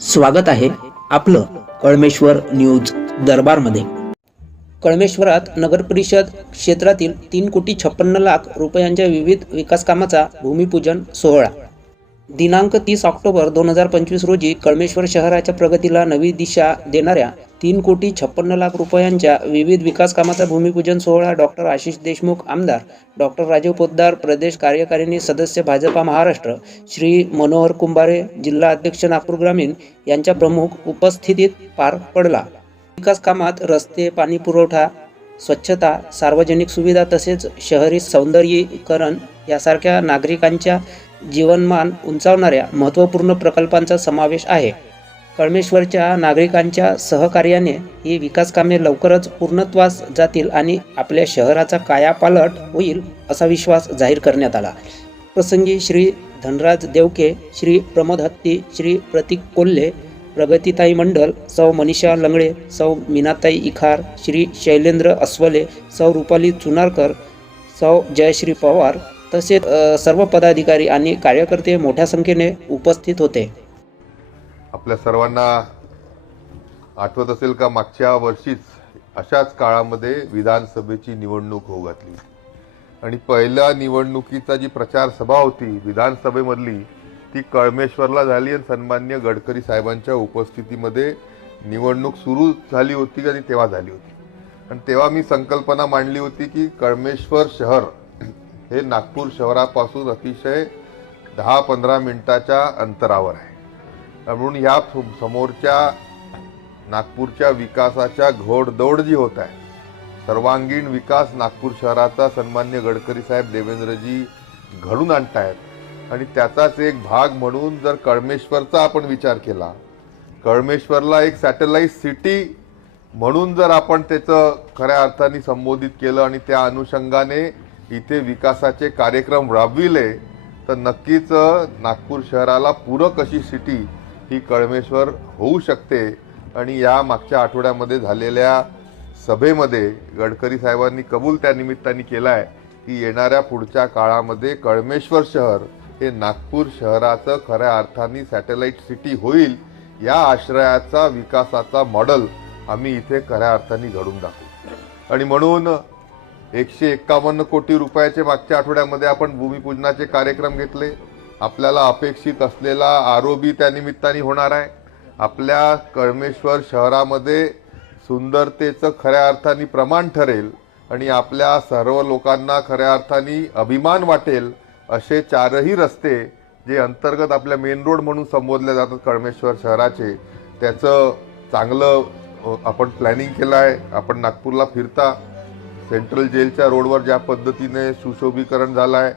स्वागत आहे आपलं कळमेश्वर न्यूज दरबारमध्ये. कळमेश्वरात नगर परिषद क्षेत्रातील तीन कोटी छप्पन्न लाख रुपयांच्या विविध विकास कामाचा भूमिपूजन सोहळा दिनांक तीस ऑक्टोबर दोन हजार पंचवीस रोजी कळमेश्वर शहराच्या प्रगतीला नवी दिशा देणाऱ्या तीन कोटी छप्पन्न लाख रुपयांच्या विविध विकास कामाचा भूमिपूजन सोहळा डॉक्टर आशिष देशमुख आमदार डॉक्टर राजीव पोद्दार प्रदेश कार्यकारिणी सदस्य भाजपा महाराष्ट्र श्री मनोहर कुंभारे जिल्हा अध्यक्ष नागपूर ग्रामीण यांच्या प्रमुख उपस्थितीत पार पडला. विकास कामात रस्ते पाणी पुरवठा स्वच्छता सार्वजनिक सुविधा तसेच शहरी सौंदर्यीकरण यासारख्या नागरिकांच्या जीवनमान उंचावणाऱ्या महत्त्वपूर्ण प्रकल्पांचा समावेश आहे. कळमेश्वरच्या नागरिकांच्या सहकार्याने ही विकासकामे लवकरच पूर्णत्वास जातील आणि आपल्या शहराचा कायापालट होईल असा विश्वास जाहीर करण्यात आला. प्रसंगी श्री धनराज देवके श्री प्रमोद हत्ती श्री प्रतीक कोल्हे प्रगतीताई मंडल सौ मनीषा लंगडे सौ मीनाताई इखार श्री शैलेंद्र अस्वले सौ रुपाली चुनारकर सौ जयश्री पवार तसेच सर्व पदाधिकारी आणि कार्यकर्ते मोठ्या संख्येने उपस्थित होते. आपल्या सर्वांना आठवत असेल का मागच्या वर्षीच अशाच काळामध्ये विधानसभेची निवडणूक होऊ घातली. आणि पहिल्या निवडणुकीचा जी प्रचार सभा होती विधानसभेमधली ती कळमेश्वरला झाली आणि सन्मान्य गडकरी साहेबांच्या उपस्थितीमध्ये निवडणूक सुरू झाली होती आणि तेव्हा झाली होती. आणि तेव्हा मी संकल्पना मांडली होती की कळमेश्वर शहर हे नागपूर शहरापासून अतिशय दहा पंधरा मिनटाच्या अंतरावर आहे. म्हणून ह्या समोरच्या नागपूरच्या विकासाच्या घोडदौड जी होत आहे सर्वांगीण विकास नागपूर शहराचा सन्मान्य गडकरी साहेब देवेंद्रजी घडून आणतायत. आणि त्याचाच एक भाग म्हणून जर कळमेश्वरचा आपण विचार केला कळमेश्वरला एक सॅटेलाईट सिटी म्हणून जर आपण त्याचं खऱ्या अर्थाने संबोधित केलं आणि त्या अनुषंगाने इथे विकासाचे कार्यक्रम राबविले तर नक्कीच नागपूर शहराला पूरक अशी सिटी ही कळमेश्वर होऊ शकते. आणि या मागच्या आठवड्यामध्ये झालेल्या सभेमध्ये गडकरी साहेबांनी कबूल त्या निमित्ताने केला आहे की येणाऱ्या पुढच्या काळामध्ये कळमेश्वर शहर हे नागपूर शहराचं खऱ्या अर्थाने सॅटेलाइट सिटी होईल या आश्रयाचा विकासाचा मॉडेल आम्ही इथे खऱ्या अर्थाने घडून दाखवू. आणि म्हणून एकशे एक्कावन्न कोटी रुपयाचे मागच्या आठवड्यामध्ये आपण भूमिपूजनाचे कार्यक्रम घेतले. आपल्याला अपेक्षित असलेला आरोबी त्यानिमित्ताने होणार आहे. आपल्या कळमेश्वर शहरामध्ये सुंदरतेचं खऱ्या अर्थाने प्रमाण ठरेल आणि आपल्या सर्व लोकांना खऱ्या अर्थाने अभिमान वाटेल असे चारही रस्ते जे अंतर्गत आपल्या मेन रोड म्हणून संबोधले जातात कळमेश्वर शहराचे त्याचं चांगलं आपण प्लॅनिंग केलं आहे आपण नागपूरला फिरता. सेंट्रल जेलच्या रोडवर ज्या पद्धतीने सुशोभीकरण झालं आहे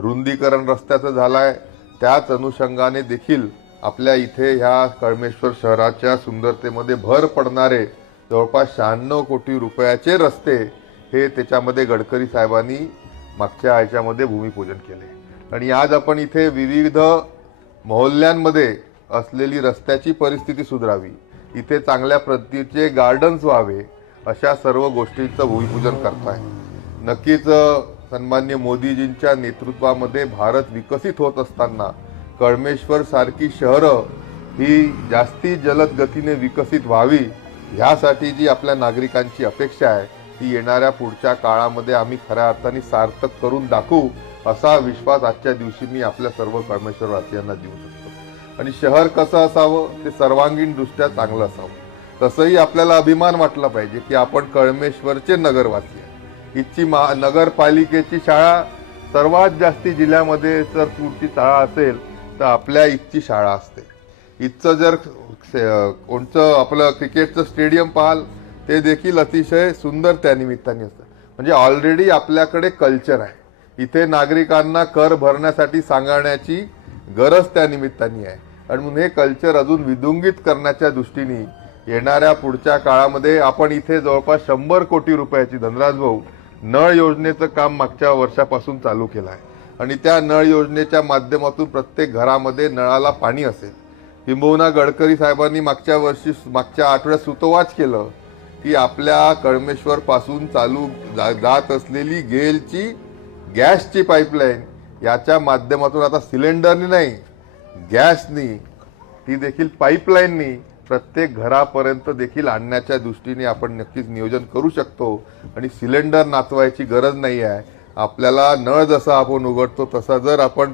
रुंदीकरण रस्त्याचं झालं आहे त्याच अनुषंगाने देखील आपल्या इथे ह्या कळमेश्वर शहराच्या सुंदरतेमध्ये भर पडणारे जवळपास शहाण्णव कोटी रुपयाचे रस्ते हे त्याच्यामध्ये गडकरी साहेबांनी मागच्या ह्याच्यामध्ये भूमिपूजन केले. आणि आज आपण इथे विविध मोहल्ल्यांमध्ये असलेली रस्त्याची परिस्थिती सुधारावी. इथे चांगल्या प्रतीचे गार्डन्स व्हावे. अशा सर्व गोष्टींचं भूमिपूजन करताय. नक्कीच सन्मान्य मोदीजींच्या नेतृत्वामध्ये भारत विकसित होत असताना कळमेश्वर सारखी शहरं ही जास्ती जलद गतीने विकसित व्हावी ह्यासाठी जी आपल्या नागरिकांची अपेक्षा आहे ती येणाऱ्या पुढच्या काळामध्ये आम्ही खऱ्या अर्थाने सार्थक करून दाखवू असा विश्वास आजच्या दिवशी मी आपल्या सर्व कळमेश्वरवासियांना देऊ शकतो. आणि शहर कसं असावं ते सर्वांगीण दृष्ट्या चांगलं असावं. तसंही आपल्याला अभिमान वाटला पाहिजे की आपण कळमेश्वरचे नगरवासी आहे. इथची मा नगरपालिकेची शाळा सर्वात जास्ती जिल्ह्यामध्ये जर पुढची शाळा असेल तर आपल्या इथची शाळा असते. इथचं जर कोणतं आपलं क्रिकेटचं स्टेडियम पाहाल ते देखील अतिशय सुंदर त्या निमित्ताने असतं. म्हणजे ऑलरेडी आपल्याकडे कल्चर आहे. इथे नागरिकांना कर भरण्यासाठी सांगण्याची गरज त्या निमित्ताने आहे. आणि म्हणून हे कल्चर अजून विदुंगित करण्याच्या दृष्टीने येणाऱ्या पुढच्या काळामध्ये आपण इथे जवळपास शंभर कोटी रुपयाची धनराज भाऊ नळ योजनेचं काम मागच्या वर्षापासून चालू केलं आहे आणि त्या नळ योजनेच्या माध्यमातून प्रत्येक घरामध्ये नळाला पाणी असेल. किंबहुना गडकरी साहेबांनी मागच्या वर्षी मागच्या आठवड्यात सुतोवाच केलं की आपल्या कळमेश्वर पासून चालू जा- जात असलेली गेलची गॅसची पाईपलाईन याच्या माध्यमातून आता सिलेंडरनी नाही गॅसनी ती देखील पाईपलाईननी प्रत्येक घरापर्यंत देखील आणण्याच्या दृष्टीने आपण नक्कीच नियोजन करू शकतो. आणि सिलेंडर नाचवायची गरज नाही आहे आपल्याला नळ जसा आपण उघडतो तसा जर आपण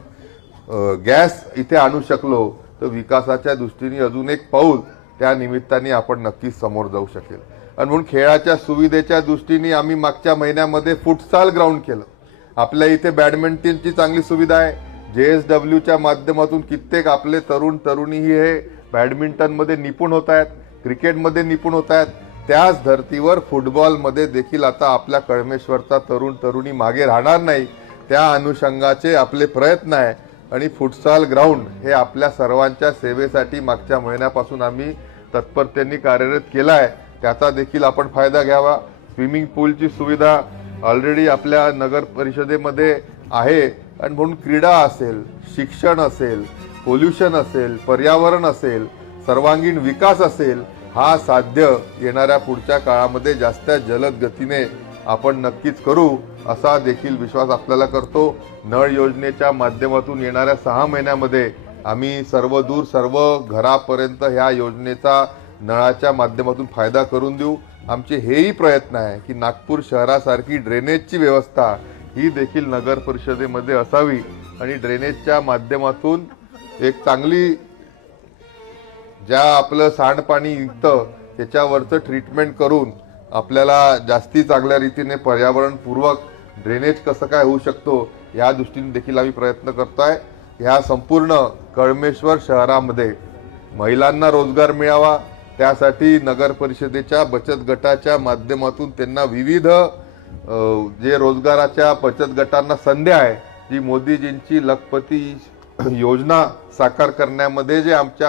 गॅस इथे आणू शकलो तर विकासाच्या दृष्टीने अजून एक पाऊल त्या निमित्ताने आपण नक्कीच समोर जाऊ शकेल. आणि म्हणून खेळाच्या सुविधेच्या दृष्टीने आम्ही मागच्या महिन्यामध्ये फुटसाल ग्राउंड केलं. आपल्या इथे बॅडमिंटनची चांगली सुविधा आहे. जे एस डब्ल्यूच्या माध्यमातून कित्येक आपले तरुण तरुणीही हे बॅडमिंटनमध्ये निपुण होत आहेत क्रिकेटमध्ये निपुण होत आहेत. त्याच धर्तीवर फुटबॉलमध्ये देखील आता आपल्या कळमेश्वरचा तरुण तरुणी मागे राहणार नाही. त्या अनुषंगाचे आपले प्रयत्न आहे. आणि फुटसाल ग्राउंड हे आपल्या सर्वांच्या सेवेसाठी मागच्या महिन्यापासून आम्ही तत्परतेने कार्यरत केला आहे. त्याचा देखील आपण फायदा घ्यावा. स्विमिंग पूलची सुविधा ऑलरेडी आपल्या नगर परिषदेमध्ये आहे. आणि म्हणून क्रीडा असेल शिक्षण असेल पोल्युशन असेल पर्यावरण असेल सर्वांगीण विकास असेल हा साध्य येणाऱ्या पुढच्या काळामध्ये जास्त जलद गतीने आपण नक्कीच करू असा देखील विश्वास आपल्याला करतो. नळ योजनेच्या माध्यमातून येणाऱ्या सहा महिन्यामध्ये आम्ही सर्व दूर सर्व घरापर्यंत ह्या योजनेचा नळाच्या माध्यमातून फायदा करून देऊ. आमचे हेही प्रयत्न आहे की नागपूर शहरासारखी ड्रेनेजची व्यवस्था ही देखील नगर परिषदेमध्ये असावी आणि ड्रेनेजच्या माध्यमातून एक चांगली ज्या आपलं सांडपाणी निघतं त्याच्यावरचं ट्रीटमेंट करून आपल्याला जास्ती चांगल्या रीतीने पर्यावरणपूर्वक ड्रेनेज कसं काय होऊ शकतो या दृष्टीने देखील आम्ही प्रयत्न करतोय. ह्या संपूर्ण कळमेश्वर शहरामध्ये महिलांना रोजगार मिळावा त्यासाठी नगर परिषदेच्या बचत गटाच्या माध्यमातून त्यांना विविध जे रोजगाराच्या बचत गटांना संधी आहे जी मोदीजींची लखपती योजना साकार करण्यामध्ये जे आमच्या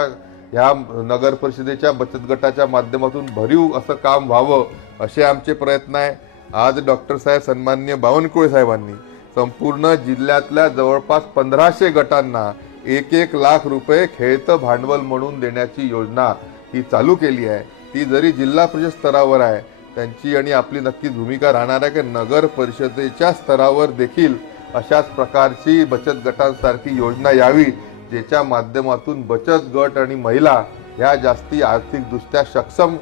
ह्या नगर परिषदेच्या बचत गटाच्या माध्यमातून भरीव असं काम व्हावं असे आमचे प्रयत्न आहे. आज डॉक्टर साहेब सन्मान्य बावनकुळे साहेबांनी संपूर्ण जिल्ह्यातल्या जवळपास पंधराशे गटांना एक एक लाख रुपये खेळतं भांडवल म्हणून देण्याची योजना ही चालू केली आहे. ती जरी जिल्हा परिषद स्तरावर आहे त्यांची आणि आपली नक्कीच भूमिका राहणार आहे की नगर परिषदेच्या स्तरावर देखील अशाच प्रकारची बचत गटांसारखी योजना यावी ज्याच्या माध्यमातून बचत गट आणि महिला ह्या जास्ती आर्थिकदृष्ट्या सक्षम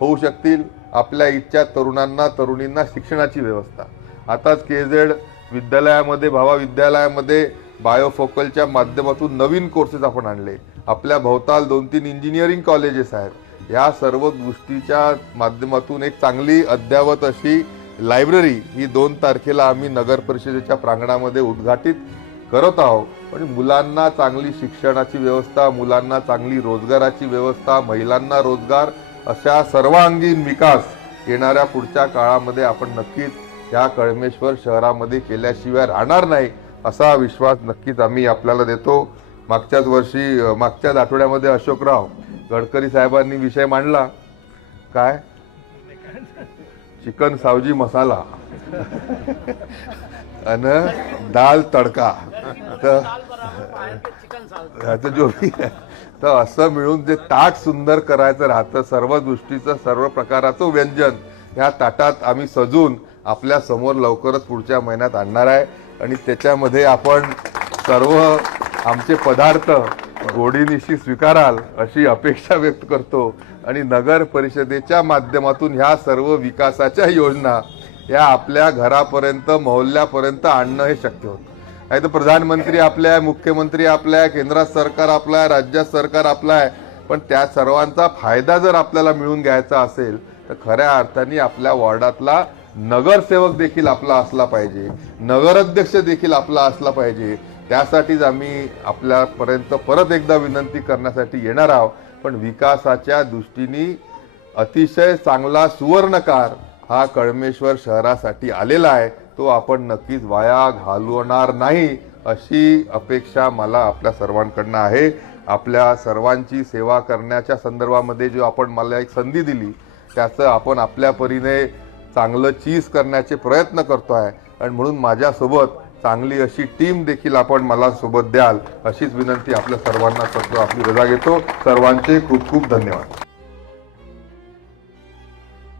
होऊ शकतील आपल्या इच्छा तरुणांना तरुणींना शिक्षणाची व्यवस्था. आताच के झेड विद्यालयामध्ये भावा विद्यालयामध्ये बायोफोकलच्या माध्यमातून नवीन कोर्सेस आपण आणले. आपल्या भोवताल दोन तीन इंजिनिअरिंग कॉलेजेस आहेत. या सर्व गोष्टीच्या माध्यमातून एक चांगली अद्यावत अशी लायब्ररी ही दोन तारखेला आम्ही नगर परिषदेच्या प्रांगणामध्ये उद्घाटित करत आहोत. आणि मुलांना चांगली शिक्षणाची व्यवस्था मुलांना चांगली रोजगाराची व्यवस्था महिलांना रोजगार अशा सर्वांगीण विकास येणाऱ्या पुढच्या काळामध्ये आपण नक्कीच या कळमेश्वर शहरामध्ये केल्याशिवाय राहणार नाही असा विश्वास नक्कीच आम्ही आपल्याला देतो. मागच्याच वर्षी मागच्याच आठवड्यामध्ये अशोकराव गडकरी साहेबांनी विषय मांडला. काय? चिकन सावजी मसाला आणि दाल तडका. तर ह्याचं जो भी तर असं मिळून जे ताट सुंदर करायचं राहतं सर्व दृष्टीचं सर्व प्रकाराचं व्यंजन ह्या ताटात आम्ही सजून आपल्यासमोर लवकरच पुढच्या महिन्यात आणणार आहे. आणि त्याच्यामध्ये आपण सर्व आमचे पदार्थ गोडीनिशी स्वीकाराल अशी अपेक्षा व्यक्त करतो. आणि नगर परिषदेच्या माध्यमातून ह्या सर्व विकासाच्या योजना या आपल्या घरापर्यंत मोहल्ल्यापर्यंत आणणं हे शक्य होतं. नाही तर प्रधानमंत्री आपल्या आहे मुख्यमंत्री आपल्या आहे केंद्रात सरकार आपलं आहे राज्यात सरकार आपलं आहे. पण त्या सर्वांचा फायदा जर आपल्याला मिळून घ्यायचा असेल तर खऱ्या अर्थाने आपल्या वॉर्डातला नगरसेवक देखील आपला असला पाहिजे. नगराध्यक्ष देखील आपला असला पाहिजे. त्यासाठीच आम्ही आपल्यापर्यंत परत एकदा विनंती करण्यासाठी येणार आहोत. पण विकासाच्या दृष्टीने अतिशय चांगला सुवर्णकार हा कळमेश्वर शहरासाठी आलेला आहे. तो आपण नक्कीच वाया घालवणार नाही अशी अपेक्षा मला आपल्या सर्वांकडनं आहे. आपल्या सर्वांची सेवा करण्याच्या संदर्भामध्ये जो आपण मला एक संधी दिली त्याचं आपण आपल्या परीने चांगलं चीज करण्याचे प्रयत्न करतो आहे आणि म्हणून माझ्यासोबत चांगली अशी टीम देखील आपण मला सोबत द्याल अशीच विनंती आपल्या सर्वांना करतो आपली रजा घेतो. सर्वांचे खूप खूप धन्यवाद.